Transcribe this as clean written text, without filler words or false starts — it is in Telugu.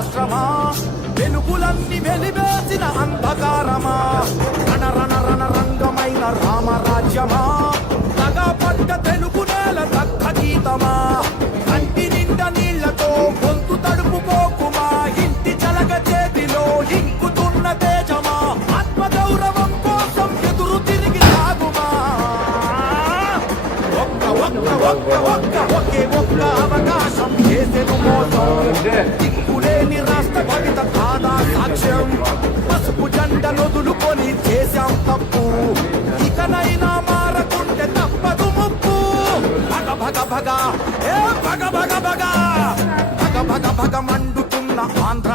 రాష్ట్రమా వెలుగులన్నీ వెలివేసిన అంధకారమా రణ రణ రణ రంగమైన రామరాజ్యమా తగా పట్ట తెలుగు నేల దక్క గీతమా కంటి నిండా నీళ్లతో గొంతు తడుపుకోకుమా ఇంటి చలక చేతిలో ఇంకుతున్న తేజమా ఆత్మగౌరవం కోసం ఎదురు తిరిగి సాగుమా ఒకే ఒక్క అవకాశం చేసెను మోసం దిక్కులేని రాష్ట్ర భవిత కాదా సాక్ష్యం పసుపు జెండ నొదులుకొని చేశాం తప్పు ఇకనైనా మారకుంటే తప్పదు ముప్పు భగ భగ భగ ఏ భగ భగ భగ భగ భగ భగ మండుతున్న ఆంధ్ర